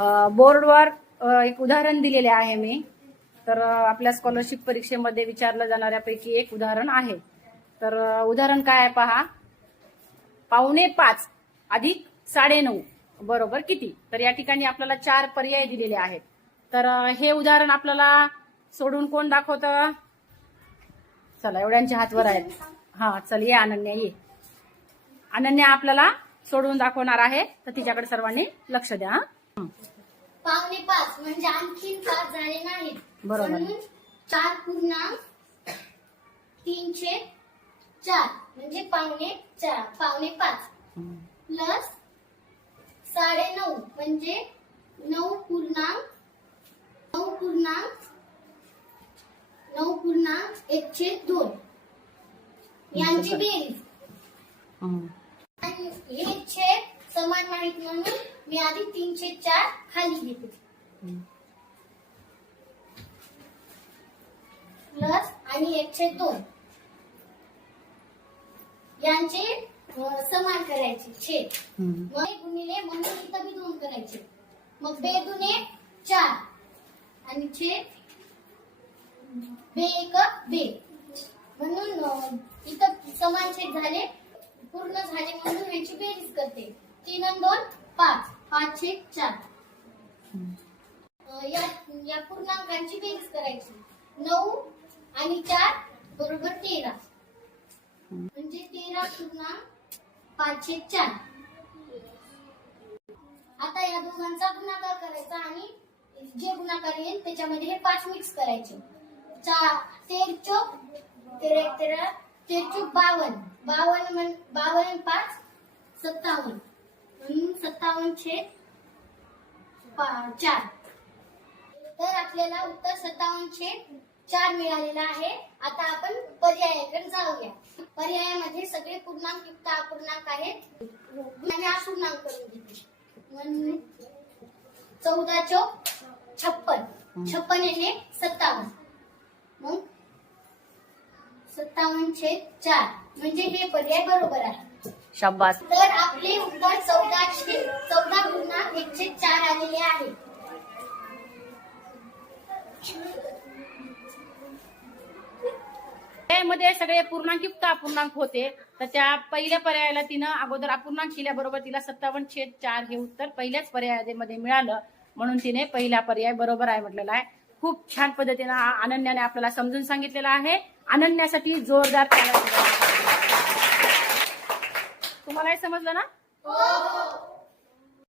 बोर्डवर एक उदाहरण दिलेले आहे मी. तर आपल्या स्कॉलरशिप परीक्षेमध्ये विचारलं जाणाऱ्यापैकी एक उदाहरण आहे. तर उदाहरण काय आहे पहा. 5:45 अधिक 9:30 बरोबर किती. तर या ठिकाणी आपल्याला 4 पर्याय दिलेले आहेत. तर हे उदाहरण आपल्याला सोडून कोण दाखवतं. चला, एवढ्यांचे हात वर आहेत. हा, चल ये अनन्या, ये. अनन्या आपल्याला सोडून दाखवणार आहे. तर तिच्याकडे सर्वांनी लक्ष द्या. 5:45 म्हणजे आणखीन 5 झाले नाहीत. बरोबर. 4.3/4 म्हणजे 5:45 प्लस 9.5 म्हणजे 9.1/2 यांची बेरीज. आणि हे छेद समान नाहीत म्हणून मी आधी 3/4 खाली घेते. प्लस आणि 1/2 यांचे समान करायचे छेद. मग गुणिले म्हणून इथं बी 2 करायचे. मग 2 दुने 4 आणि छेद 2 1 2 म्हणून इथं समान छेद झाले, पूर्ण झाले म्हणून यांची बेरीज करते. 3 आणि 2 5, 5/4. या पूर्णांकांची बेरीज करायची. 9 आणि 4 बरोबर 13 म्हणजे 13.5/4. आता या दोघांचा गुणाकार करायचा आणि जे गुणाकार येईल त्याच्यामध्ये हे 5 मिक्स करायचे. 13 चोक 13 13 52 52 52 5 57 म्हणून 57/4. तर आपल्याला उत्तर 57/4 मिळालेलं आहे. आता आपण पर्यायाकडे जाऊया. पर्यायामध्ये सगळे पूर्णांक युक्त अपूर्णांक आहेत. आणि अपूर्णांक करून घेते. 14 चोक 56 56 ने 57 मग 57/4 म्हणजे हे पर्याय बरोबर आहे. शाबास. तर आपले उत्तर 14.1/4 आलेले आहे. मध्ये सगळे पूर्णांकयुक्त अपूर्णांक होते. तर त्या पहिल्या पर्यायाला तिनं अगोदर अपूर्णांक केल्याबरोबर तिला 57/4 हे उत्तर पहिल्याच पर्यायामध्ये मिळालं, म्हणून तिने पहिला पर्याय बरोबर आहे म्हटलेला आहे. खूप छान पद्धतीने अनन्याने आपल्याला समजून सांगितलेलं आहे. अनन्यासाठी जोरदार टाळ्या. तुम्हालाही समजलं ना? हो.